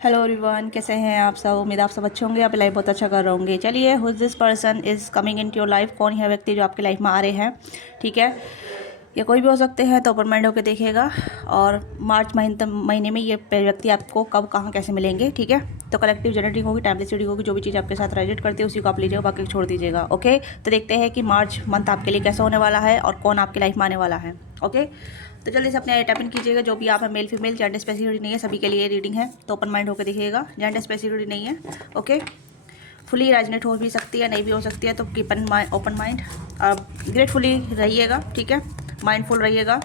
Hello everyone, कैसे हैं आप सब। उम्मीद आप सब अच्छे होंगे, आप लाइफ बहुत अच्छा कर रहे होंगे। चलिए, who this person is coming in your life, कौन है व्यक्ति जो आपकी लाइफ में आ रहे हैं। ठीक है, ये कोई भी हो सकते हैं, तो ओपन माइंड होकर देखिएगा। और मार्च महीने में ये व्यक्ति आपको कब कहाँ कैसे मिलेंगे। ठीक है, तो कलेक्टिव जनरेटिंग होगी, टाइमलेस रीडिंग होगी। जो भी चीज़ आपके साथ रेलेट करती है उसी को आप लीजिएगा, बाकी छोड़ दीजिएगा। ओके, तो देखते हैं कि मार्च मंथ आपके लिए कैसा होने वाला है और कौन आपकी लाइफ में आने वाला है। ओके, तो जल्दी से अपने टैप कीजिएगा। जो भी आप है, मेल फीमेल, जेंडर स्पेसिफिक नहीं है, सभी के लिए रीडिंग है, तो ओपन माइंड होकर देखिएगा। जेंडर स्पेसिफिक नहीं है। ओके, फुली रेजनेट हो भी सकती है, नहीं भी हो सकती है, तो keep an open mind. Gratefully रहिएगा। ठीक है, माइंडफुल रहिएगा।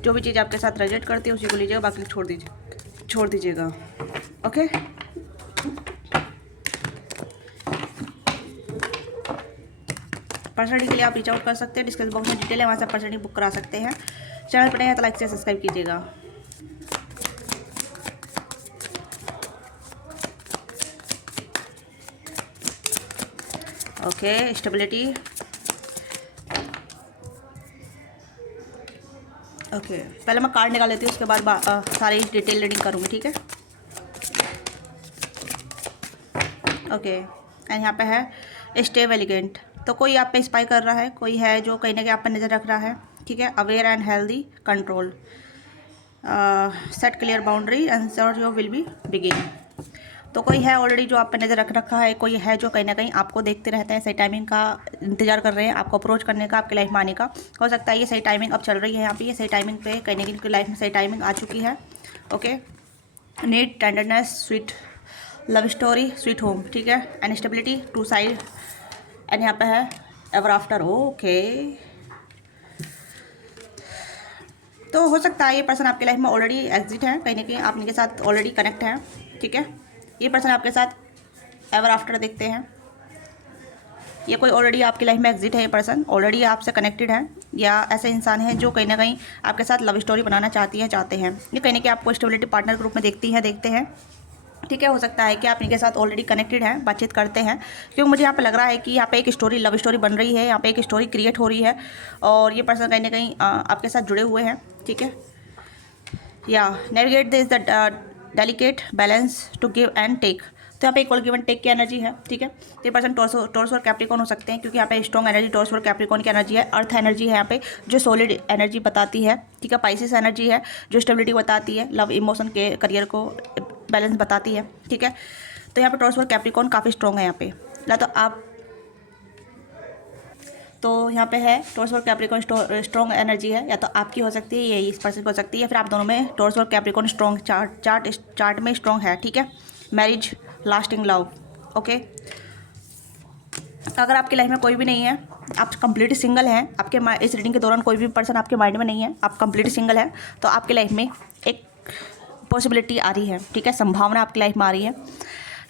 जो भी चीज़ आपके साथ रेजनेट करती है उसी को लीजिएगा, बाकी छोड़ दीजिएगा। ओके, पर्सनली के लिए आप रीच आउट कर सकते हैं। डिस्क्रिप्शन बॉक्स में डिटेल है, वहाँ से पर्सनली बुक करा सकते हैं। चैनल पर नए हैं तो लाइक से सब्सक्राइब कीजिएगा। Okay, stability. ओके, पहले मैं कार्ड निकाल लेती हूँ, उसके बाद सारी डिटेल रीडिंग करूँगी। ठीक है, ओके। एंड यहाँ पे है स्टे एलिगेंट। तो कोई आप पे स्पाई कर रहा है, कोई है जो कहीं ना कहीं आप पे नज़र रख रहा है। ठीक है, aware and healthy control, set clear boundary and sure your will be begin. तो कोई है ऑलरेडी जो आप पे नज़र रख रखा है, कोई है जो कहीं ना कहीं आपको देखते रहते हैं, सही टाइमिंग का इंतजार कर रहे हैं, आपको अप्रोच करने का, आपकी लाइफ में आने का। हो सकता है ये सही टाइमिंग अब चल रही है, यहाँ पे ये सही टाइमिंग पे कहीं ना कहीं की लाइफ में सही टाइमिंग आ चुकी है। Okay, need tenderness, sweet love story, sweet home. ठीक है, and stability, two side, and यहाँ पे है एवर आफ्टर। ओके, तो हो सकता है ये पर्सन आपकी लाइफ में ऑलरेडी एग्जिट है, कहीं ना कहीं आप इनके साथ ऑलरेडी कनेक्ट हैं। ठीक है, ये पर्सन आपके साथ एवर आफ्टर देखते हैं। ये कोई ऑलरेडी आपकी लाइफ में एग्जिट है, ये पर्सन ऑलरेडी आपसे कनेक्टेड है, या ऐसे इंसान हैं जो कहीं ना कहीं आपके साथ लव स्टोरी बनाना चाहते हैं। ये कहीं ना कहीं आपको स्टेबिलिटी पार्टनर के रूप में देखते हैं। ठीक है, हो सकता है कि आप इनके साथ ऑलरेडी कनेक्टेड हैं, बातचीत करते हैं, क्योंकि मुझे यहाँ पे लग रहा है कि यहाँ पे एक स्टोरी, लव स्टोरी बन रही है, यहाँ पे एक स्टोरी क्रिएट हो रही है, और ये पर्सन कहीं ना कहीं आपके साथ जुड़े हुए हैं। ठीक है, या navigate this the delicate balance to give and take. तो यहाँ पे इक्वल गिव एंड टेक की एनर्जी है। ठीक है, तो ये पर्सन टॉर्स और कैप्रिकॉन हो सकते हैं, क्योंकि यहाँ पे स्ट्रॉन्ग एनर्जी टॉर्स और कैप्रिकॉन की एनर्जी है। अर्थ एनर्जी है यहाँ पे, जो सॉलिड एनर्जी बताती है। ठीक है, पाइसिस एनर्जी है, जो स्टेबिलिटी बताती है, लव इमोशन के करियर को बैलेंस बताती है। ठीक है, तो यहाँ पे टॉर्स और कैप्रिकॉन काफ़ी स्ट्रॉन्ग है यहाँ पे ना। तो यहाँ पे है टॉर्स और कैप्रिकॉन स्ट्रॉन्ग एनर्जी है, या तो आपकी हो सकती है, ये इस पर्सन की हो सकती है, या फिर आप दोनों में टॉर्स और कैप्रिकॉन स्ट्रॉन्ग चार्ट में स्ट्रॉन्ग है। ठीक है, मैरिज, लास्टिंग लव। ओके, अगर आपकी लाइफ में कोई भी नहीं है, आप कंप्लीट सिंगल हैं, आपके इस रीडिंग के दौरान कोई भी पर्सन आपके माइंड में नहीं है, आप कंप्लीट सिंगल हैं, तो आपकी लाइफ में एक पॉसिबिलिटी आ रही है। ठीक है, संभावना आपकी लाइफ में आ रही है।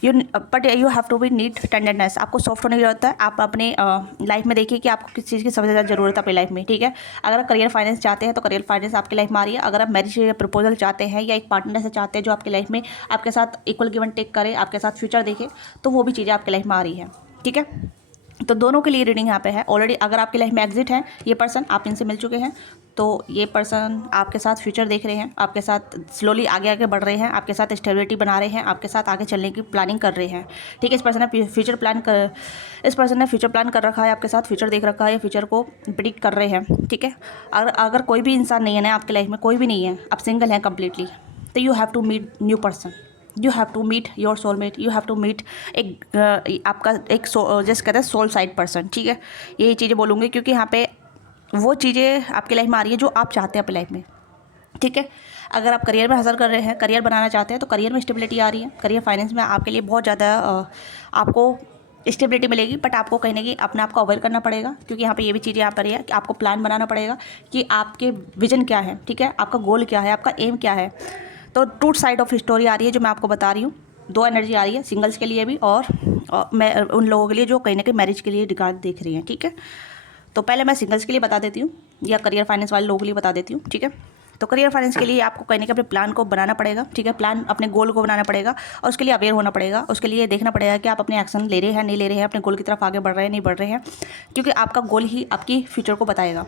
But you have to be need tenderness. आपको सॉफ्ट होने की जरूरत है। आप अपने लाइफ में देखिए कि आपको किस चीज़ की सबसे ज़्यादा ज़रूरत है अपनी लाइफ में। ठीक है, अगर आप करियर फाइनेंस चाहते हैं तो करियर फाइनेंस आपकी लाइफ में आ रही है। अगर आप मैरिज प्रपोजल चाहते हैं, या एक पार्टनर से चाहते हैं जो आपकी लाइफ में आपके साथ इक्वल गिव एंड टेक करे, आपके साथ फ्यूचर देखे, तो वो भी चीज़ें आपकी लाइफ में आ रही है। ठीक है, तो दोनों के लिए रीडिंग यहाँ पे है ऑलरेडी। अगर आपकी लाइफ में एग्जिट है ये पर्सन, आप इनसे मिल चुके हैं, तो ये पर्सन आपके साथ फ्यूचर देख रहे हैं, आपके साथ स्लोली आगे आगे बढ़ रहे हैं, आपके साथ स्टेबिलिटी बना रहे हैं, आपके साथ आगे चलने की प्लानिंग कर रहे हैं। ठीक है, इस पर्सन ने फ्यूचर प्लान कर रखा है, आपके साथ फ्यूचर देख रखा है, फ्यूचर को प्रिडिक्ट कर रहे हैं। ठीक है, अगर कोई भी इंसान नहीं है ना आपकी लाइफ में, कोई भी नहीं है, आप सिंगल हैं कम्प्लीटली, तो you have to meet new person, you have to meet your soulmate, you have to meet एक आपका एक जैसे कहते हैं सोल साइड पर्सन। ठीक है, यही चीज़ें बोलूँगी, क्योंकि यहाँ पे वो चीज़ें आपकी लाइफ में आ रही है जो आप चाहते हैं अपनी लाइफ में। ठीक है, अगर आप करियर में हासिल कर रहे हैं, करियर बनाना चाहते हैं, तो करियर में स्टेबिलिटी आ रही है। करियर फाइनेंस में आपके लिए बहुत ज़्यादा आपको स्टेबिलिटी मिलेगी, बट आपको कहीं ना कहीं अपने आप को अवेयर करना पड़ेगा, क्योंकि यहाँ पे ये भी चीज़ें यहाँ पर है कि आपको प्लान बनाना पड़ेगा कि आपके विजन क्या है। ठीक है, आपका गोल क्या है, आपका एम क्या है। तो टू साइड ऑफ स्टोरी आ रही है जो मैं आपको बता रही हूँ। दो एनर्जी आ रही है, सिंगल्स के लिए भी, और मैं उन लोगों के लिए जो कहीं ना कहीं मैरिज के लिए रिगार्ड देख रही हैं। ठीक है, तो पहले मैं सिंगल्स के लिए बता देती हूँ, या करियर फाइनेंस वाले लोगों के लिए बता देती हूँ। ठीक है, तो करियर फाइनेंस के लिए आपको कहीं ना कहीं अपने प्लान को बनाना पड़ेगा। ठीक है, प्लान अपने गोल को बनाना पड़ेगा, और उसके लिए अवेयर होना पड़ेगा। उसके लिए देखना पड़ेगा कि आप अपने एक्शन ले रहे हैं, नहीं ले रहे हैं, अपने गोल की तरफ आगे बढ़ रहे हैं, नहीं बढ़ रहे हैं, क्योंकि आपका गोल ही आपकी फ्यूचर को बताएगा।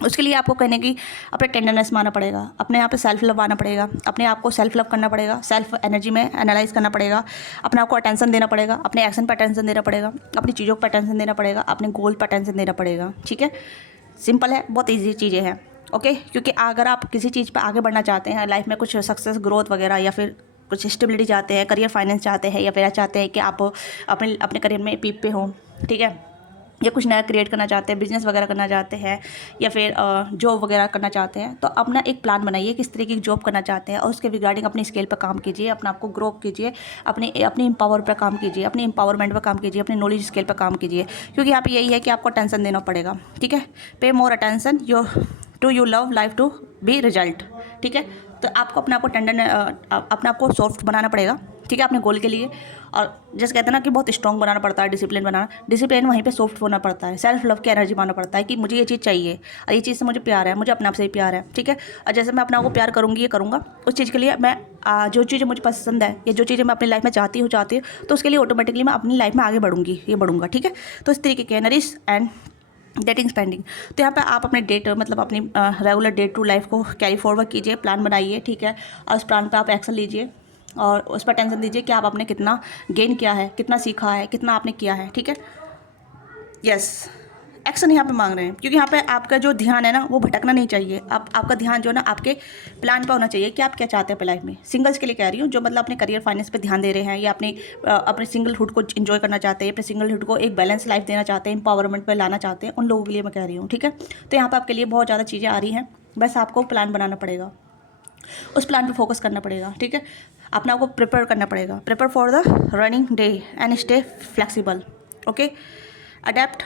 उसके लिए आपको कहने की अपने टेंडरनेस माना पड़ेगा, अपने आप पे सेल्फ लव आना पड़ेगा, अपने आप को सेल्फ लव करना पड़ेगा, सेल्फ एनर्जी में एनालाइज करना पड़ेगा, अपने आप को अटेंशन देना पड़ेगा, अपने एक्शन पर अटेंशन देना पड़ेगा, अपनी चीज़ों पर अटेंशन देना पड़ेगा, अपने गोल पर अटेंशन देना पड़ेगा। ठीक है, सिंपल है, बहुत ईजी चीज़ें हैं। ओके, क्योंकि अगर आप किसी चीज़ पर आगे बढ़ना चाहते हैं लाइफ में, कुछ सक्सेस ग्रोथ वगैरह, या फिर कुछ स्टेबिलिटी चाहते हैं, करियर फाइनेंस चाहते हैं, या फिर चाहते हैं कि आप अपने अपने करियर में पीक पे हो, ठीक है, या कुछ नया क्रिएट करना चाहते हैं, बिजनेस वगैरह करना चाहते हैं, या फिर जॉब वगैरह करना चाहते हैं, तो अपना एक प्लान बनाइए किस तरीके की जॉब करना चाहते हैं, और उसके रिगार्डिंग अपनी स्केल पर काम कीजिए, अपने आप को ग्रो कीजिए, अपनी अपनी एम्पावर पर काम कीजिए, अपनी एम्पावरमेंट पर काम कीजिए, अपनी नॉलेज स्केल पर काम कीजिए। क्योंकि यहाँ पे यही है कि आपको अटेंशन देना पड़ेगा। ठीक है, pay more attention to you love life to be result. ठीक है, तो आपको अपने आप को अपने आप को सॉफ्ट बनाना पड़ेगा। ठीक है, अपने गोल के लिए। और जैसे कहते हैं ना कि बहुत स्ट्रॉन्ग बनाना पड़ता है, डिसिप्लिन बनाना, डिसिप्लिन वहीं पे सॉफ्ट होना पड़ता है, सेल्फ लव की एनर्जी मानना पड़ता है कि मुझे ये चीज़ चाहिए और ये चीज़ से मुझे प्यार है, मुझे अपने आप से ही प्यार है। ठीक है, और जैसे मैं अपने आप को प्यार करूँगी, ये करूँगा, उस चीज़ के लिए मैं जो चीज़ें मुझे पसंद है या जो चीज़ें मैं अपनी लाइफ में चाहती हूँ तो उसके लिए ऑटोमेटिकली मैं अपनी लाइफ में आगे बढ़ूँगा। ठीक है, तो इस तरीके के नरिश एंड डेटिंग स्पेंडिंग। तो यहाँ पे आप अपने मतलब अपनी रेगुलर डे टू लाइफ को कैरी फॉरवर्ड कीजिए, प्लान बनाइए। ठीक है, और उस प्लान पे आप एक्शन लीजिए और उस पर टेंशन दीजिए कि आप आपने कितना गेन किया है, कितना सीखा है, कितना आपने किया है। ठीक है, यस, एक्शन यहाँ पे मांग रहे हैं, क्योंकि यहाँ पे आपका जो ध्यान है ना वो भटकना नहीं चाहिए। आपका ध्यान जो है ना आपके प्लान पे होना चाहिए कि आप क्या चाहते हैं अपने लाइफ में। सिंगल्स के लिए कह रही हूँ, जो मतलब अपने करियर फाइनेंस पे ध्यान दे रहे हैं, या अपने सिंगलहुड को एंजॉय करना चाहते हैं, अपने सिंगलहुड को एक बैलेंस लाइफ देना चाहते हैं, एम्पावरमेंट पर लाना चाहते हैं, उन लोगों के लिए मैं कह रही हूँ। ठीक है, तो यहाँ पर आपके लिए बहुत ज़्यादा चीज़ें आ रही हैं, बस आपको प्लान बनाना पड़ेगा, उस प्लान पे फोकस करना पड़ेगा। ठीक है, अपने आप को प्रिपेयर करना पड़ेगा, prepare for the running day and stay flexible. Okay, adapt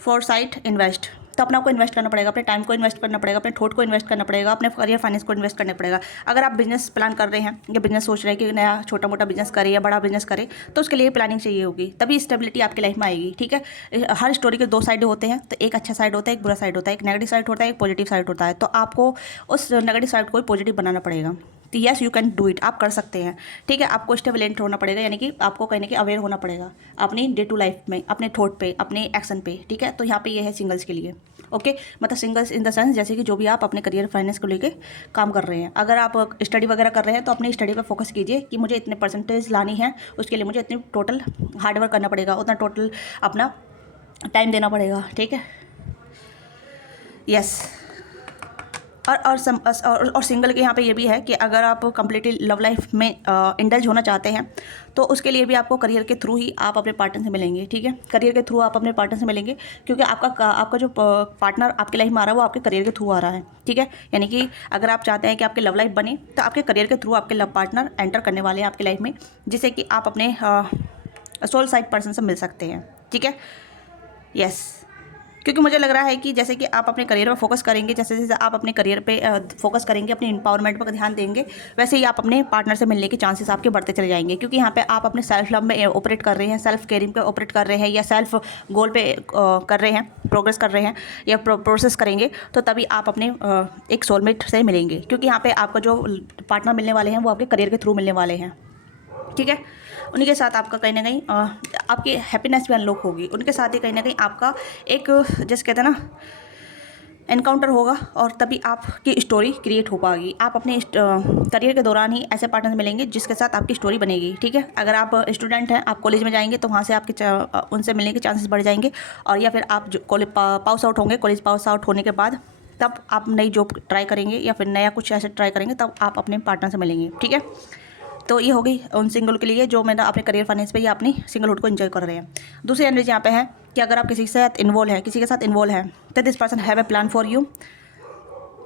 for site invest. तो अपने आप को इन्वेस्ट करना पड़ेगा, अपने टाइम को इन्वेस्ट करना पड़ेगा, अपने थॉट को इन्वेस्ट करना पड़ेगा, अपने करियर फाइनेंस को इन्वेस्ट करना पड़ेगा। अगर आप बिजनेस प्लान कर रहे हैं या बिजनेस सोच रहे हैं कि नया छोटा मोटा बिजनेस करें या बड़ा बिजनेस करें, तो उसके लिए प्लानिंग चाहिए होगी, तभी स्टेबिलिटी आपकी लाइफ में आएगी। ठीक है, हर स्टोरी के दो साइड होते हैं, तो एक अच्छा साइड होता है, एक बुरा साइड होता है, एक नेगेटिव साइड होता है, एक पॉजिटिव साइड होता है। तो आपको उस नेगेटिव साइड को पॉजिटिव बनाना पड़ेगा। तो yes, you can do it, आप कर सकते हैं। ठीक है, आपको स्टेबलेंट होना पड़ेगा, यानी कि आपको कहने के अवेयर होना पड़ेगा अपनी डे टू लाइफ में, अपने थॉट पे, अपने एक्शन पे। ठीक है, तो यहाँ पे ये है सिंगल्स के लिए। ओके, मतलब सिंगल्स इन द सेंस जैसे कि जो भी आप अपने करियर फाइनेंस को लेके काम कर रहे हैं। अगर आप स्टडी वगैरह कर रहे हैं तो अपनी स्टडी पर फोकस कीजिए कि मुझे इतने परसेंटेज लानी है, उसके लिए मुझे इतनी टोटल हार्डवर्क करना पड़ेगा, उतना टोटल अपना टाइम देना पड़ेगा। ठीक है, यस। और सिंगल के यहाँ पे ये भी है कि अगर आप कम्प्लीटली लव लाइफ में इंडल्ज होना चाहते हैं तो उसके लिए भी आपको करियर के थ्रू ही आप अपने पार्टनर से मिलेंगे। ठीक है, करियर के थ्रू आप अपने पार्टनर से मिलेंगे, क्योंकि आपका जो पार्टनर आपके लाइफ में आ रहा है वो आपके करियर के थ्रू आ रहा है। ठीक है, यानी कि अगर आप चाहते हैं कि आपकी लव लाइफ बने तो आपके करियर के थ्रू आपके लव पार्टनर एंटर करने वाले हैं आपकी लाइफ में, जिससे कि आप अपने सोल साइड पर्सन से मिल सकते हैं। ठीक है, यस, क्योंकि मुझे लग रहा है कि जैसे कि आप अपने करियर पर फोकस करेंगे, जैसे जैसे आप अपने करियर पे फोकस करेंगे, अपनी एम्पावरमेंट पर ध्यान देंगे, वैसे ही आप अपने पार्टनर से मिलने के चांसेस आपके बढ़ते चले जाएंगे। क्योंकि यहाँ पे आप अपने सेल्फ लव में ऑपरेट कर रहे हैं, सेल्फ केयरिंग पे ऑपरेट कर रहे हैं, या सेल्फ गोल पे कर रहे हैं, प्रोग्रेस कर रहे हैं, या प्रोसेस करेंगे, तो तभी आप अपने एक सोलमेट से मिलेंगे। क्योंकि यहाँ पर आपका जो पार्टनर मिलने वाले हैं वो आपके करियर के थ्रू मिलने वाले हैं। ठीक है, उन्हीं के साथ आपका कहीं ना कहीं आपकी हैप्पीनेस भी अनलॉक होगी, उनके साथ ही कहीं ना कहीं आपका एक जैसे कहते हैं ना एनकाउंटर होगा, और तभी आपकी स्टोरी क्रिएट हो पाएगी। आप अपने करियर के दौरान ही ऐसे पार्टनर मिलेंगे जिसके साथ आपकी स्टोरी बनेगी। ठीक है, अगर आप स्टूडेंट हैं, आप कॉलेज में जाएंगे तो वहाँ से आपके उनसे मिलने के चांसेस बढ़ जाएंगे, और या फिर आप जो कॉलेज पास आउट होंगे, कॉलेज पास आउट होने के बाद तब आप नई जॉब ट्राई करेंगे या फिर नया कुछ ऐसे ट्राई करेंगे, तब आप अपने पार्टनर से मिलेंगे। ठीक है, तो ये हो गई उन सिंगल के लिए जो मैंने अपने करियर फाइनेंस पे या अपनी सिंगलहुड को एंजॉय कर रहे हैं। दूसरी एनर्जी यहाँ पे है कि अगर आप किसी के साथ इन्वॉल्व है तो this person have a plan for you.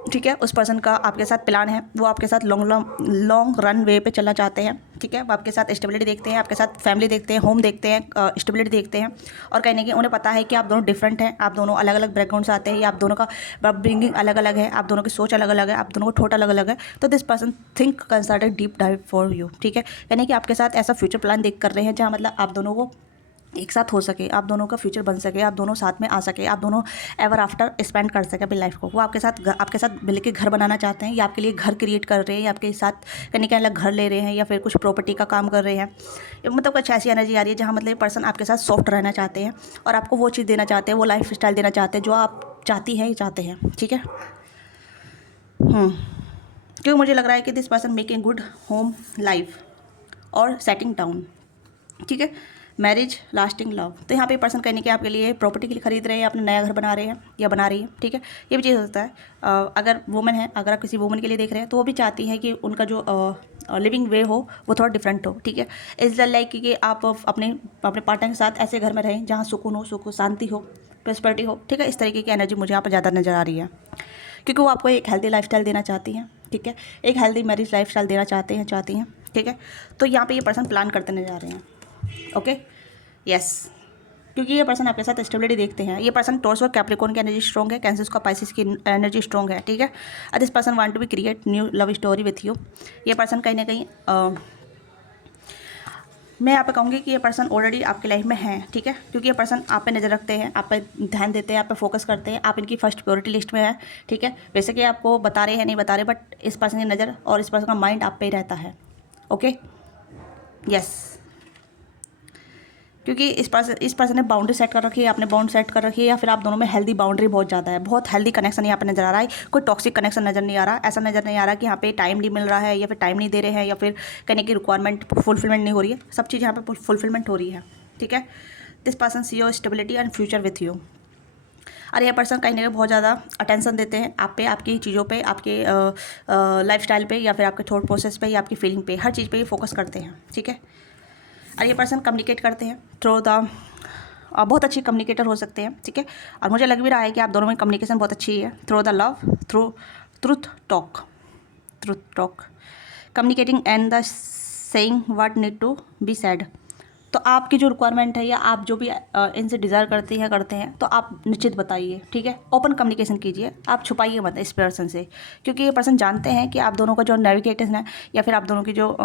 ठीक है, उस पर्सन का आपके साथ प्लान है, वो आपके साथ लॉन्ग रन वे पे चलना चाहते हैं। ठीक है, वो आपके साथ स्टेबिलिटी देखते हैं, आपके साथ फैमिली देखते हैं, होम देखते हैं, स्टेबिलिटी देखते हैं, और कहने की उन्हें पता है कि आप दोनों डिफरेंट हैं, आप दोनों अलग अलग बैकग्राउंड से आते हैं, या आप दोनों का अपब्रिंगिंग अलग अलग है, आप दोनों की सोच अलग अलग है, आप दोनों का थॉट अलग अलग है। तो this person think consulted deep dive for you. ठीक है, यानी कि आपके साथ ऐसा फ्यूचर प्लान देख कर रहे हैं जहाँ मतलब आप दोनों को एक साथ हो सके, आप दोनों का फ्यूचर बन सके, आप दोनों साथ में आ सके, आप दोनों एवर आफ्टर स्पेंड कर सके अपनी लाइफ को। वो आपके साथ मिलकर घर बनाना चाहते हैं, या आपके लिए घर क्रिएट कर रहे हैं, या आपके साथ कहीं कहीं अलग घर ले रहे हैं, या फिर कुछ प्रॉपर्टी का काम कर रहे हैं। मतलब कुछ ऐसी एनर्जी आ रही है जहाँ मतलब पर्सन आपके साथ सॉफ्ट रहना चाहते हैं और आपको वो चीज़ देना चाहते हैं, वो लाइफ स्टाइल देना चाहते हैं जो आप चाहती है, ये चाहते हैं, ठीक है। क्योंकि मुझे लग रहा है कि this person making good home life और सेटिंग डाउन, ठीक है। मैरिज, लास्टिंग लव, तो यहाँ पे पर्सन कहने के आपके लिए प्रॉपर्टी के लिए खरीद रहे हैं, अपना नया घर बना रहे हैं या बना रही है, ठीक है। ये भी चीज़ हो सकता है। अगर वुमन है, अगर आप किसी वुमन के लिए देख रहे हैं तो वो भी चाहती है कि उनका जो लिविंग वे हो वो थोड़ा डिफरेंट हो, ठीक है। इज़ लाइक कि आप अपने पार्टनर के साथ ऐसे घर में रहें जहाँ सुकून हो, सुख शांति हो, प्रॉस्पेरिटी हो, ठीक है। इस तरीके की एनर्जी मुझे यहाँ पर ज़्यादा नज़र आ रही है, क्योंकि वो आपको एक हेल्दी लाइफस्टाइल देना चाहती हैं, ठीक है। एक हेल्दी मैरिज लाइफस्टाइल देना चाहती हैं, ठीक है। तो यहाँ पे ये पर्सन प्लान करते नजर आ रहे हैं, ओके, यस। क्योंकि ये पर्सन आपके साथ स्टेबिलिटी देखते हैं। ये पर्सन टॉरस और कैप्रिकॉर्न की एनर्जी स्ट्रॉन्ग है, कैंसर का पाइसिस की एनर्जी स्ट्रॉन्ग है, ठीक है। This person want to be create new love story with you. ये पर्सन कहीं ना कहीं मैं यहाँ पे कहूँगी कि ये पर्सन ऑलरेडी आपकी लाइफ में है, ठीक है। क्योंकि ये पर्सन आप पे नज़र रखते हैं, आप पे ध्यान देते हैं, आप पे फोकस करते हैं, आप इनकी फर्स्ट प्रायोरिटी लिस्ट में है, ठीक है। वैसे कि आपको बता रहे हैं नहीं बता रहे, बट इस पर्सन की नज़र और इस पर्सन का माइंड आप पे ही रहता है, ओके, यस। क्योंकि इस पर्सन ने बाउंड्री सेट कर रखी है, आपने बाउंड्री सेट कर रखी है, या फिर आप दोनों में हेल्दी बाउंड्री बहुत ज़्यादा है, बहुत हेल्दी कनेक्शन यहाँ पे नज़र आ रहा है। कोई टॉक्सिक कनेक्शन नज़र नहीं आ रहा, ऐसा नज़र नहीं आ रहा कि यहाँ पे टाइम नहीं मिल रहा है या फिर टाइम नहीं दे रहे हैं या फिर कहने की रिक्वायरमेंट फुलफिलमेंट नहीं हो रही है। सब चीज़ यहाँ पे फुलफिलमेंट हो रही है, ठीक है। This person see your stability and future with you. और यह पर्सन कहीं ना कहीं बहुत ज़्यादा अटेंशन देते हैं आप पे, आपकी चीज़ों पे, आपके लाइफस्टाइल पे, या फिर आपके थॉट प्रोसेस पे, या आपकी फीलिंग पे, हर चीज़ पे ये फोकस करते हैं, ठीक है। और ये पर्सन कम्युनिकेट करते हैं थ्रू द बहुत अच्छी कम्युनिकेटर हो सकते हैं, ठीक है। और मुझे लग भी रहा है कि आप दोनों में कम्युनिकेशन बहुत अच्छी है, through the love, through truth talk communicating and the saying what need to be said. तो आपकी जो रिक्वायरमेंट है या आप जो भी इनसे डिज़ायर करते हैं तो आप निश्चित बताइए, ठीक है। ओपन कम्युनिकेशन कीजिए, आप छुपाइए मत इस पर्सन से, क्योंकि ये पर्सन जानते हैं कि आप दोनों का जो नेविगेशन है या फिर आप दोनों की जो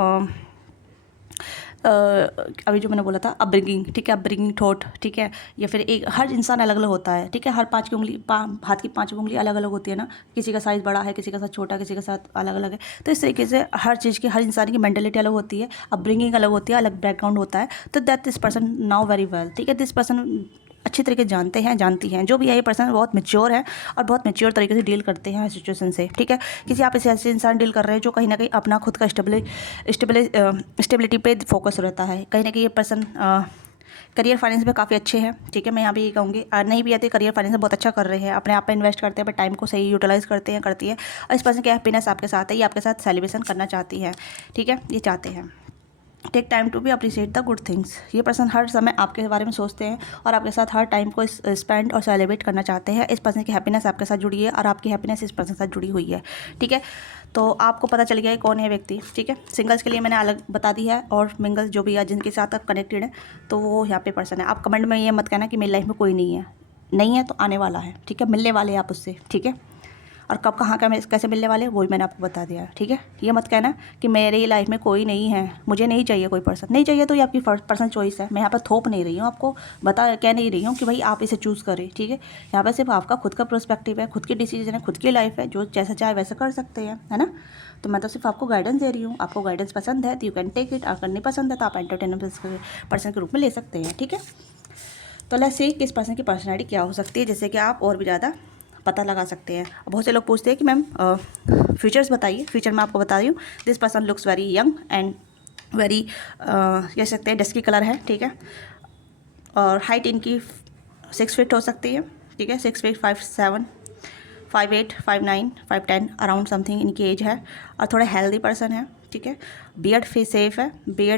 अभी जो मैंने बोला था अपब्रिंगिंग, ठीक है, अपब्रिंगिंग थॉट, ठीक है। या फिर एक हर इंसान अलग अलग होता है, ठीक है। हर पाँच की उंगली हाथ की 5 उंगली अलग अलग होती है ना, किसी का साइज़ बड़ा है, किसी का साइज़ छोटा, किसी का साथ अलग अलग है। तो इस तरीके से हर चीज़ की, हर इंसान की मेंटलिटी अलग होती है, अपब्रिंगिंग अलग होती है, अलग बैकग्राउंड होता है। तो that this person now very well, ठीक है। दिस पर्सन अच्छी तरीके से जानती हैं जो भी है। ये पर्सन बहुत मैच्योर है और बहुत मैच्योर तरीके से डील करते हैं सिचुएशन से, ठीक है। किसी आप ऐसे इंसान डील कर रहे हैं जो कहीं ना कहीं अपना खुद का स्टेबिलिटी पे फोकस रहता है। कहीं ना कहीं ये पर्सन करियर फाइनेंस में काफ़ी अच्छे हैं, ठीक है। मैं यहाँ भी ये कहूँगी, नहीं भी आते करियर फाइनेंस में बहुत अच्छा कर रहे हैं, अपने आप पे इन्वेस्ट करते हैं, पर टाइम को सही यूटिलाइज करती है। और इस पर्सन की हैप्पीनेस आपके साथ है, ये आपके साथ सेलिब्रेशन करना चाहती है, ठीक है। ये चाहते हैं take time to be appreciate the good things. ये पर्सन हर समय आपके बारे में सोचते हैं और आपके साथ हर टाइम को स्पेंड और सेलिब्रेट करना चाहते हैं। इस पर्सन की हैप्पीनेस आपके साथ जुड़ी है और आपकी हैप्पीनेस इस पर्सन के साथ जुड़ी हुई है, ठीक है। तो आपको पता चल गया है कौन है व्यक्ति, ठीक है। सिंगल्स के लिए मैंने अलग बता दी है, और मिंगल्स जो भी है जिनके साथ आप कनेक्टेड है तो वो यहाँ पे पर्सन है। आप कमेंट में ये मत कहना कि मेरी लाइफ में कोई नहीं है तो आने वाला है, ठीक है। मिलने वाले आप उससे, ठीक है। और कब कहाँ का कैसे मिलने वाले वो भी मैंने आपको बता दिया है, ठीक है। ये मत कहना कि मेरी लाइफ में कोई नहीं है, मुझे नहीं चाहिए कोई पर्सन। नहीं चाहिए तो ये आपकी पर्सनल चॉइस है। मैं यहाँ पर थोप नहीं रही हूँ, आपको कह नहीं रही हूँ कि भाई आप इसे चूज़ करें, ठीक है। यहाँ पर सिर्फ आपका खुद का पर्सपेक्टिव है, खुद की डिसीजन है, खुद की लाइफ है, जो जैसा चाहे वैसा कर सकते हैं, है ना। तो मैं तो सिर्फ आपको गाइडेंस दे रही हूँ। आपको गाइडेंस पसंद है तो यू कैन टेक इट, अगर नहीं पसंद है तो आप एंटरटेनमेंट पर्सन के रूप में ले सकते हैं, ठीक है। तो लेट्स सी किस पर्सन की पर्सनैलिटी क्या हो सकती है, जैसे कि आप और भी ज़्यादा पता लगा सकते हैं। बहुत से लोग पूछते हैं कि मैम फीचर्स बताइए। फीचर मैं आपको बता रही हूँ, this person looks very young and very कह सकते हैं डस्की कलर है, ठीक है। और हाइट इनकी 6 फीट हो सकती है, ठीक है। 6 फीट 5'7", 5'8", 5'9", 5'10" अराउंड समथिंग इनकी एज है। और थोड़ा हेल्दी पर्सन है, ठीक है। बियर्ड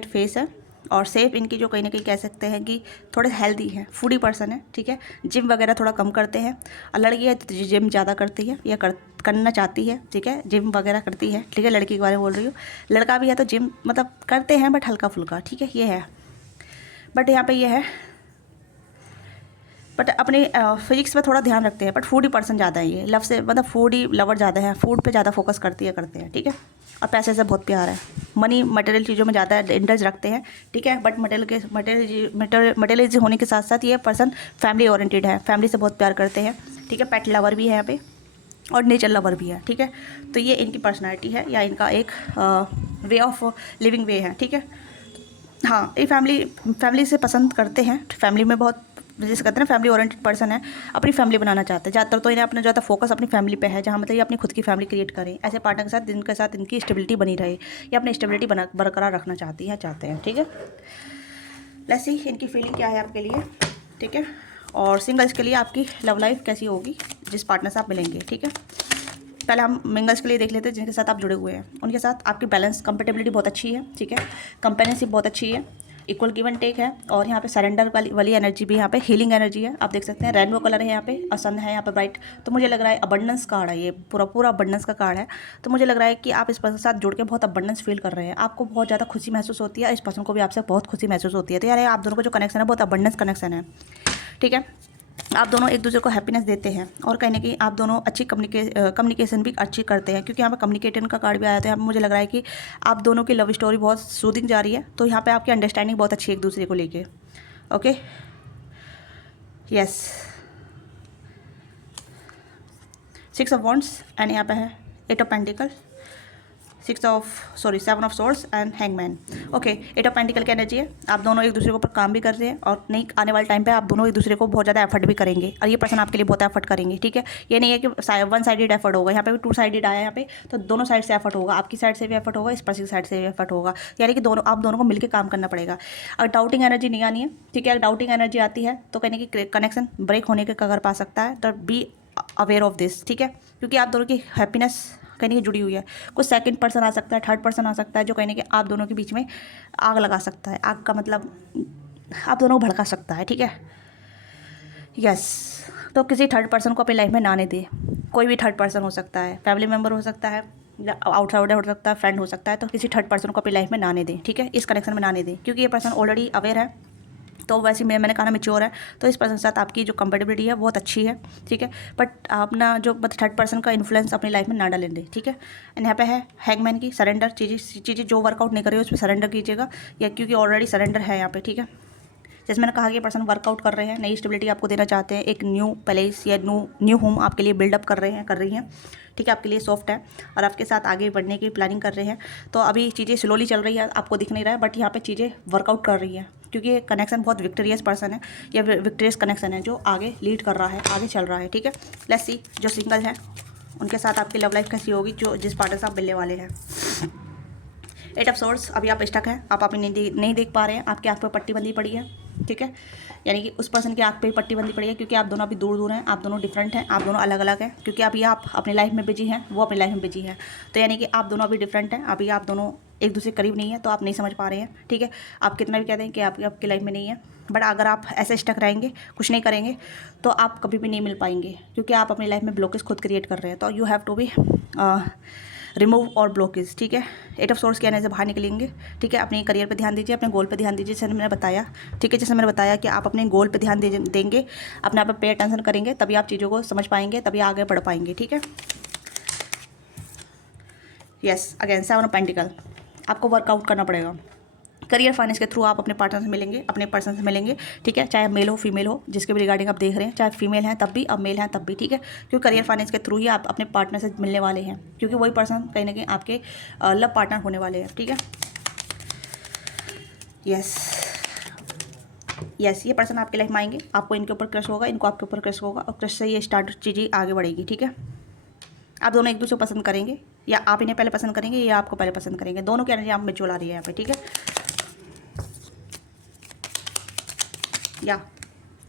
फेस है और सेफ इनकी जो कहीं ना कहीं कह सकते हैं कि थोड़े हेल्दी है, फूडी पर्सन है, ठीक है। जिम वगैरह थोड़ा कम करते हैं। और लड़की है तो जिम ज़्यादा करती है या करना चाहती है, ठीक है। जिम वगैरह करती है, ठीक है। लड़की के बारे में बोल रही हूँ। लड़का भी है तो जिम मतलब करते हैं बट हल्का फुल्का, ठीक है। ये है, बट यहाँ पे ये है, बट अपने फिजिक्स पे थोड़ा ध्यान रखते हैं। बट फूडी पर्सन ज़्यादा है ये, लव से मतलब फूडी लवर ज़्यादा है, फूड पे ज़्यादा फोकस करते हैं, ठीक है। और पैसे से बहुत प्यार है, मनी मटेरियल चीज़ों में ज़्यादा इंटरेस्ट रखते हैं, ठीक है। बट मटेरियल होने के साथ साथ ये पर्सन फैमिली ओरिएंटेड है, फैमिली से बहुत प्यार करते हैं, ठीक है। पेट लवर भी है यहाँ पे और नेचर लवर भी है, ठीक है। तो ये इनकी पर्सनैलिटी है या इनका एक वे ऑफ लिविंग वे है, ठीक है। हाँ, ये फैमिली से पसंद करते हैं, फैमिली में बहुत जैसे कहते हैं ना फैमिली ओरिएंटेड पर्सन है, अपनी फैमिली बनाना चाहते हैं ज़्यादातर, तो इन्हें अपना ज़्यादा फोकस अपनी फैमिली पे है, जहाँ मतलब ये अपनी खुद की फैमिली क्रिएट करें। ऐसे पार्टनर के साथ जिनके साथ इनकी स्टेबिलिटी बनी रहे, या अपनी स्टेबिलिटी बरकरार रखना चाहती हैं, चाहते हैं। ठीक है, लेट्स सी इनकी फीलिंग क्या है आपके लिए। ठीक है, और सिंगल्स के लिए आपकी लव लाइफ कैसी होगी जिस पार्टनर से आप मिलेंगे। ठीक है, पहले हम मिंगल्स के लिए देख लेते हैं जिनके साथ आप जुड़े हुए हैं। उनके साथ आपकी बैलेंस कंपेटेबिलिटी बहुत अच्छी है। ठीक है, कंपेनियनशिप बहुत अच्छी है, इक्वल गिव एंड टेक है, और यहाँ पे सरेंडर वाली एनर्जी भी, यहाँ पे हीलिंग एनर्जी है। आप देख सकते हैं रेनबो कलर है यहाँ पे, और सन है यहाँ पे ब्राइट। तो मुझे लग रहा है अबंडेंस कार्ड है, ये पूरा अबंडेंस का कार्ड है। तो मुझे लग रहा है कि आप इस पर्सन के साथ जुड़ के बहुत अबंडेंस फील कर रहे हैं, आपको बहुत ज़्यादा खुशी महसूस होती है, इस पर्सन को भी आपसे बहुत खुशी महसूस होती है। तो यार आप दोनों का जो कनेक्शन है बहुत अबंडेंस कनेक्शन है। ठीक है, आप दोनों एक दूसरे को हैप्पीनेस देते हैं, और कहीं ना कहीं आप दोनों अच्छी कम्युनिकेशन भी अच्छी करते हैं, क्योंकि यहाँ पे कम्युनिकेशन का कार्ड भी आया था। यहाँ पे मुझे लग रहा है कि आप दोनों की लव स्टोरी बहुत सूदिंग जा रही है, तो यहाँ पे आपकी अंडरस्टैंडिंग बहुत अच्छी है एक दूसरे को लेके। Okay, yes, 6 of wands and यहाँ पे है 8 of pentacle, 7 of source and hangman. Okay, 8 of pentacle की एनर्जी है, आप दोनों एक दूसरे के ऊपर काम भी कर रहे हैं, और नहीं आने वाले टाइम पे आप दोनों एक दूसरे को बहुत ज़्यादा एफर्ट भी करेंगे, और ये पर्सन आपके लिए बहुत एफर्ट करेंगे। ठीक है, ये नहीं है कि वन साइडेड एफर्ट होगा, यहाँ पे भी 2 साइडेड आया है यहाँ पे, तो दोनों साइड से एफर्ट होगा, आपकी साइड से भी एफर्ट होगा, इस पर्सन की साइड से भी एफर्ट होगा, यानी कि आप दोनों को मिलकर काम करना पड़ेगा। अगर डाउटिंग एनर्जी नहीं आनी है, ठीक है, अगर डाउटिंग एनर्जी आती है तो कहने की कनेक्शन ब्रेक होने के कगार पा सकता है, तो बी अवेयर ऑफ दिस। ठीक है, क्योंकि आप दोनों की हैप्पीनेस कहने की जुड़ी हुई है। कुछ सेकंड पर्सन आ सकता है, थर्ड पर्सन आ सकता है, जो कहने के आप दोनों के बीच में आग लगा सकता है। आग का मतलब आप दोनों को भड़का सकता है। ठीक है, यस, तो किसी थर्ड पर्सन को अपनी लाइफ में ना आने दे। कोई भी थर्ड पर्सन हो सकता है, फैमिली मेम्बर हो सकता है, आउटसाइडर हो सकता है, फ्रेंड हो सकता है, तो किसी थर्ड पर्सन को अपनी लाइफ में ना आने दें। ठीक है, इस कनेक्शन में ना आने दें, क्योंकि ये पर्सन ऑलरेडी अवेयर है, तो वैसे मैंने कहा ना मैच्योर है, तो इस पर्सन के साथ आपकी जो कंपेटेबिलिटी है बहुत अच्छी है। ठीक है, बट अपना जो थर्ड पर्सन का इन्फ्लुएंस अपनी लाइफ में ना डालें दे। ठीक है, एंड यहाँ पे है हैंगमैन की सरेंडर, चीज़ें जो वर्कआउट नहीं कर रही है उस पर सरेंडर कीजिएगा, या क्योंकि ऑलरेडी सरेंडर है यहाँ पे। ठीक है, जैसे मैंने कहा कि पर्सन वर्कआउट कर रहे हैं, नई स्टेबिलिटी आपको देना चाहते हैं, एक न्यू प्लेस या न्यू होम आपके लिए बिल्डअप कर रही हैं। ठीक है, आपके लिए सॉफ्ट है, और आपके साथ आगे बढ़ने की प्लानिंग कर रहे हैं। तो अभी चीज़ें स्लोली चल रही है, आपको दिख नहीं रहा है, बट यहाँ पे चीज़ें वर्कआउट कर रही हैं, क्योंकि ये कनेक्शन बहुत विक्टोरियस पर्सन है, या विक्टोरियस कनेक्शन है जो आगे लीड कर रहा है, आगे चल रहा है। ठीक है, लेट्स सी जो सिंगल है उनके साथ आपकी लव लाइफ कैसी होगी, जो जिस पार्टनर से आप मिलने वाले हैं। 8 ऑफ सोर्स, अभी आप स्टक हैं, आप अपनी नहीं देख पा रहे हैं, आपकी आँख पे पट्टी बंधी पड़ी है। ठीक है, यानी कि उस पर्सन की आँख पे पट्टी बंधी पड़ी है, क्योंकि आप दोनों अभी दूर हैं, आप दोनों डिफरेंट हैं, आप दोनों अलग अलग हैं, क्योंकि अभी आप अपनी लाइफ में बिजी हैं, वो अपनी लाइफ में बिजी है। तो यानी कि आप दोनों अभी डिफरेंट हैं, अभी आप दोनों एक दूसरे के करीब नहीं है, तो आप नहीं समझ पा रहे हैं। ठीक है, आप कितना भी कहते हैं कि आपकी लाइफ में नहीं है, बट अगर आप ऐसे स्टक रहेंगे, कुछ नहीं करेंगे, तो आप कभी भी नहीं मिल पाएंगे, क्योंकि आप अपनी लाइफ में ब्लॉकेज खुद क्रिएट कर रहे हैं। तो you have to be remove और ब्लॉकेज। ठीक है, 8 ऑफ सोर्स के आने से बाहर निकलेंगे। ठीक है, अपने करियर पे ध्यान दीजिए, अपने गोल पे ध्यान दीजिए, जैसे मैंने बताया। ठीक है, जैसे मैंने बताया कि आप अपने गोल पे ध्यान देंगे, अपने आप पे पे अटेंशन करेंगे, तभी आप चीज़ों को समझ पाएंगे, तभी आगे बढ़ पाएंगे। ठीक है, यस, अगेन 7 ऑफ पेंटिकल, आपको वर्कआउट करना पड़ेगा। करियर फाइनेंस के थ्रू आप अपने पार्टनर से मिलेंगे, अपने पर्सन से मिलेंगे। ठीक है, चाहे मेल हो फीमेल हो, जिसके भी रिगार्डिंग आप देख रहे हैं, चाहे फीमेल हैं तब भी, अब मेल हैं तब भी। ठीक है, क्योंकि करियर फाइनेंस के थ्रू ही आप अपने पार्टनर से मिलने वाले हैं, क्योंकि वही पर्सन कहीं ना कहीं आपके लव पार्टनर होने वाले हैं। ठीक है, यस, ये पर्सन आपके लाइफ में आएंगे, आपको इनके ऊपर क्रश होगा, इनको आपके ऊपर क्रश होगा, और क्रश से ये स्टार्ट चीज़ें आगे बढ़ेगी। ठीक है, आप दोनों एक दूसरे को पसंद करेंगे, या आप इन्हें पहले पसंद करेंगे, या आपको पहले पसंद करेंगे। दोनों की एनर्जी आप में चला रही है यहाँ पे। ठीक है, या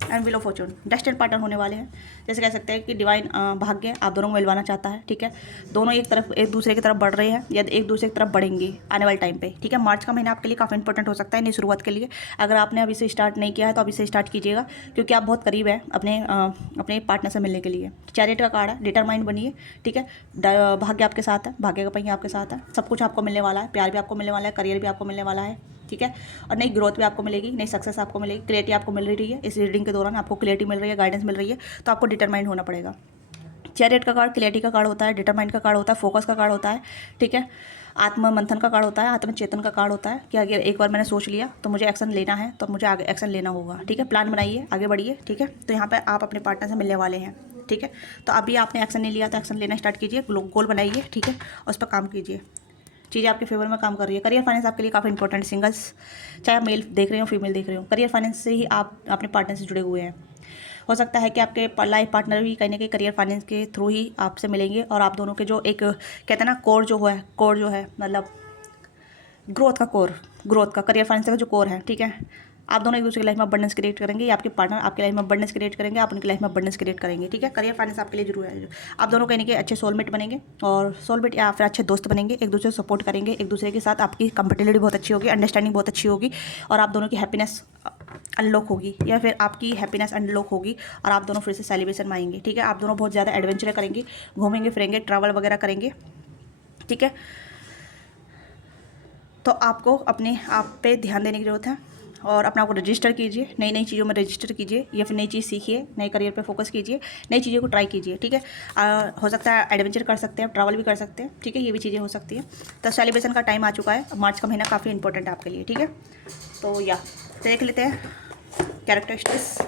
and wheel of Fortune, destined partner होने वाले हैं। जैसे कह सकते हैं कि डिवाइन भाग्य आप दोनों को मिलवाना चाहता है। ठीक है, दोनों एक दूसरे की तरफ बढ़ रहे हैं, या एक दूसरे की तरफ बढ़ेंगे आने वाले टाइम पे। ठीक है, मार्च का महीना आपके लिए काफ़ी इंपॉर्टेंट हो सकता है नई शुरुआत के लिए। अगर आपने अभी से स्टार्ट नहीं किया है तो अभी से स्टार्ट कीजिएगा, क्योंकि आप बहुत करीब है अपने पार्टनर से मिलने के लिए। चैरियट का कार्ड है, डिटरमाइंड बनिए। ठीक है, भाग्य आपके साथ है, भाग्य का पहिया आपके साथ है, सब कुछ आपको मिलने वाला है, प्यार भी आपको मिलने वाला है, करियर भी आपको मिलने वाला है। ठीक है, और नई ग्रोथ भी आपको मिलेगी, नई सक्सेस आपको मिलेगी, क्लियरिटी आपको मिल रही है। इस रीडिंग के दौरान आपको क्लियरिटी मिल रही है, गाइडेंस मिल रही है, तो आपको डिटरमाइंड होना पड़ेगा। चैरियट का कार्ड क्लियरिटी का कार्ड होता है, डिटरमाइंड का कार्ड होता है, फोकस का कार्ड होता है। ठीक है, आत्म मंथन का कार्ड होता है, आत्मचेतन का कार्ड होता है कि अगर एक बार मैंने सोच लिया तो मुझे एक्शन लेना है, तो मुझे आगे एक्शन लेना होगा। ठीक है, प्लान बनाइए, आगे बढ़िए। ठीक है, तो यहाँ पर आप अपने पार्टनर से मिलने वाले हैं। ठीक है, तो अभी आपने एक्शन नहीं लिया तो एक्शन लेना स्टार्ट कीजिए, गोल बनाइए। ठीक है, और उस पर काम कीजिए। चीज़ें आपके फेवर में काम कर रही है। करियर फाइनेंस आपके लिए काफ़ी इंपॉर्टेंट, सिंगल्स चाहे आप मेल देख रहे हो फीमेल देख रहे हो, करियर फाइनेंस से ही आप अपने पार्टनर से जुड़े हुए हैं। हो सकता है कि आपके लाइफ पार्टनर भी कहीं ना कहीं करियर फाइनेंस के थ्रू ही आपसे मिलेंगे और आप दोनों के जो एक कहते हैं ना कोर जो है मतलब ग्रोथ का करियर फाइनेंस का जो कोर है, ठीक है। आप दोनों एक दूसरे की लाइफ में अबंडेंस क्रिएट करेंगे या आपके पार्टनर आपकी लाइफ में अबंडेंस क्रिएट करेंगे, आप उनकी लाइफ में अबंडेंस क्रिएट करेंगे, ठीक है। करियर फाइनेंस आपके लिए जरूर है। आप दोनों कहीं ना कहीं अच्छे सोलमेट बनेंगे और सोलमेट या फिर अच्छे दोस्त बनेंगे, एक दूसरे को सपोर्ट करेंगे, एक दूसरे के साथ आपकी कंपेटिबिलिटी बहुत अच्छी होगी, अंडरस्टैंडिंग बहुत अच्छी होगी और आप दोनों की हैप्पीनेस अनलॉक होगी या फिर आपकी हैप्पीनेस अनलॉक होगी और आप दोनों फिर से सेलिब्रेशन में आएंगे, ठीक है। आप दोनों बहुत ज़्यादा एडवेंचर करेंगे, घूमेंगे फिरेंगे, ट्रैवल वगैरह करेंगे, ठीक है। तो आपको अपने आप पे ध्यान देने की ज़रूरत है और अपने आप को रजिस्टर कीजिए, नई नई चीज़ों में रजिस्टर कीजिए या फिर नई चीज़ सीखिए, नए करियर पे फोकस कीजिए, नई चीज़ों को ट्राई कीजिए, ठीक है। हो सकता है एडवेंचर कर सकते हैं, ट्रैवल भी कर सकते हैं, ठीक है, ये भी चीज़ें हो सकती हैं। तो सेलिब्रेशन का टाइम आ चुका है, मार्च का महीना काफ़ी इंपॉर्टेंट है आपके लिए, ठीक है। तो देख लेते हैं कैरेक्टरिस्टिक्स।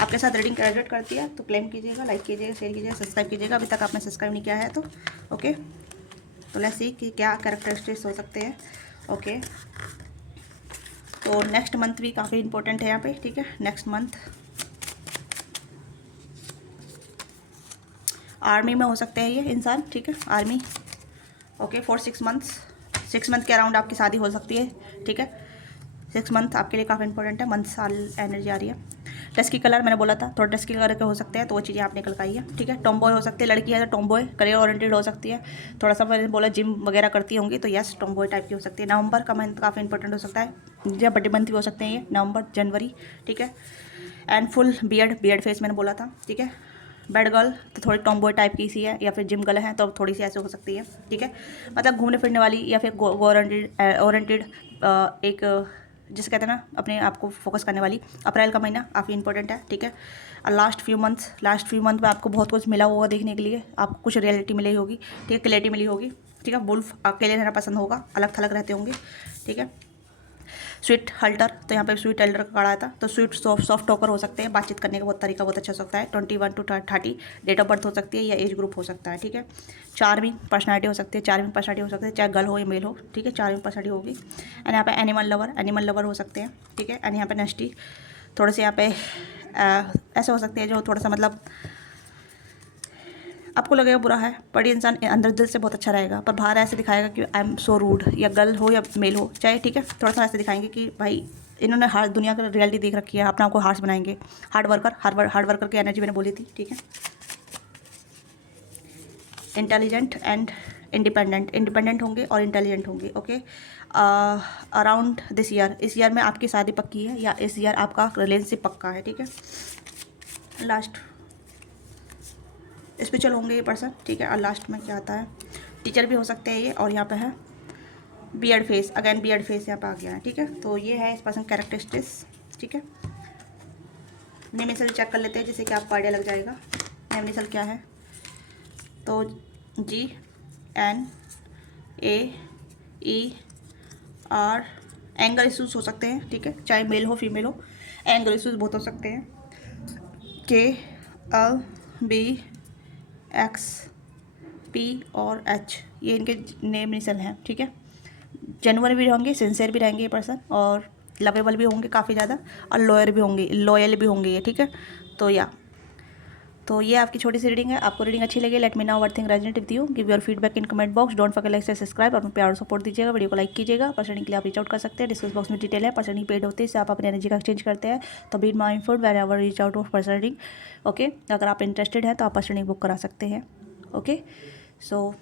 आपके साथ रीडिंग रेजोनेट करती है तो क्लेम कीजिएगा, लाइक कीजिएगा, शेयर कीजिएगा, सब्सक्राइब कीजिएगा अभी तक आपने सब्सक्राइब नहीं किया है तो ओके। तो लेट्स सी कि क्या कैरेक्टरिस्टिक्स हो सकते हैं, ओके। तो नेक्स्ट मंथ भी काफ़ी इंपॉर्टेंट है यहाँ पे, ठीक है। नेक्स्ट मंथ आर्मी में हो सकते हैं ये इंसान, ठीक है, army, okay. For 6 months, 6 month के अराउंड आपकी शादी हो सकती है, ठीक है। 6 मंथ आपके लिए काफ़ी इंपॉर्टेंट है, मंथ साल एनर्जी आ रही है। डस्की कलर मैंने बोला था, थोड़ा डस्की कलर के हो सकते हैं तो वो चीज़ें आप निकल के आई है, ठीक है। टॉमबॉय हो सकती है, लड़की है तो टॉमबॉय करियर ओरिएंटेड हो सकती है, थोड़ा सा मैंने बोला जिम वगैरह करती होंगी तो यस टॉमबॉय टाइप की हो सकती है। नवंबर का मंथ काफ़ी इंपॉर्टेंट हो सकता है या बर्थडे मंथ भी हो सकते हैं ये, नवंबर जनवरी, ठीक है। एंड फुल बियर्ड फेस मैंने बोला था, ठीक है। बैड गर्ल तो थोड़ी टॉमबॉय टाइप की सी है या फिर जिम गर्ल है तो थोड़ी सी ऐसे हो सकती है, ठीक है। मतलब घूमने फिरने वाली या फिर ओरिएंटेड एक जिसे कहते हैं ना अपने आप को फोकस करने वाली। अप्रैल का महीना काफ़ी इंपॉर्टेंट है, ठीक है। और लास्ट फ्यू मंथ में आपको बहुत कुछ मिला होगा देखने के लिए, आपको कुछ रियलिटी मिली होगी, ठीक है, क्लैरिटी मिली होगी, ठीक है। वुल्फ अकेले रहना पसंद होगा, अलग थलग रहते होंगे, ठीक है। स्वीट हल्टर, तो यहाँ पे स्वीट हल्टर का कार्ड था तो स्वीट सॉफ्ट टॉकर हो सकते हैं, बातचीत करने का बहुत तरीका बहुत अच्छा हो सकता है। 21 to 30 डेट ऑफ बर्थ हो सकती है या एज ग्रुप हो सकता है, ठीक है। चार्मिंग पर्सनालिटी हो सकती है, चार्मिंग पर्सनालिटी हो सकती है, चाहे गर्ल हो या मेल हो, ठीक है, चार्मिंग पर्सनालिटी होगी। एंड यहाँ पे एनिमल लवर हो सकते हैं, ठीक है। एंड यहाँ पे नेस्टी थोड़े से यहाँ पे ऐसे हो सकते हैं जो थोड़ा सा मतलब आपको लगेगा बुरा है पर ये इंसान अंदर दिल से बहुत अच्छा रहेगा, पर बाहर ऐसे दिखाएगा कि आई एम सो रूड, या गर्ल हो या मेल हो चाहे, ठीक है। थोड़ा सा ऐसे दिखाएंगे कि भाई इन्होंने हर दुनिया का रियलिटी देख रखी है, अपने आपको हार्श बनाएंगे। हार्ड वर्कर की एनर्जी मैंने बोली थी, ठीक है। इंटेलिजेंट एंड इंडिपेंडेंट होंगे और इंटेलिजेंट होंगे, ओके। अराउंड दिस ईयर, इस ईयर में आपकी शादी पक्की है या इस ईयर आपका रिलेशनशिप पक्का है, ठीक है। लास्ट स्पिरिचुअल होंगे ये पर्सन, ठीक है। और लास्ट में क्या आता है, टीचर भी हो सकते हैं ये। और यहाँ पे है beard face, again beard face यहाँ पे आ गया है, ठीक है। तो ये है इस पर्सन कैरेक्टरिस्टिक्स, ठीक है। नेम इनिशियल चेक कर लेते हैं जिससे कि आपको आइडिया लग जाएगा नेम इनिशियल क्या है। तो GNAER, एंगर इशूज़ हो सकते हैं, ठीक है, चाहे मेल हो फीमेल हो, एंगर इशूज़ बहुत हो सकते हैं। KLBXP और H ये इनके नेम इनिशियल हैं, ठीक है। जेन्युइन भी होंगे, सिंसियर भी रहेंगे ये पर्सन और लवेबल भी होंगे काफ़ी ज़्यादा और लॉयल भी होंगे ये, ठीक है। तो ये आपकी छोटी सी रीडिंग है। आपको रीडिंग अच्छी लगी let me know what think resonate with you, give your feedback in comment box, don't forget like subscribe और प्यार सपोर्ट दीजिएगा, वीडियो को लाइक कीजिएगा। पर्सनिंग के लिए आप रीच आउट कर सकते हैं, डिस्क्रिप्शन बॉक्स में डिटेल है। पर्सनिंग पेड होती है, इससे आप अपनी एनर्जी का एक्सचेंज करते हैं। तो be mindful whenever reach out of personing, okay. अगर आप इंटरेस्टेड हैं तो आप पर्सनिंग बुक करा सकते हैं, ओके। सो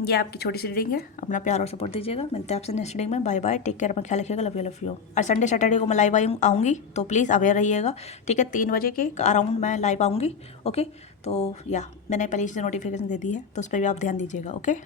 ये आपकी छोटी सी रीडिंग है, अपना प्यार और सपोर्ट दीजिएगा। मिलते हैं आपसे नेक्स्ट रीडिंग में, बाय बाय, टेक केयर, अपना ख्याल रखिएगा, लव यू। और संडे सैटरडे को मैं लाइव आऊँगी तो प्लीज़ अवेयर रहिएगा, ठीक है। 3 बजे के अराउंड मैं लाइव आऊँगी, ओके। तो मैंने पहले से नोटिफिकेशन दे दी है तो उस पर भी आप ध्यान दीजिएगा, ओके।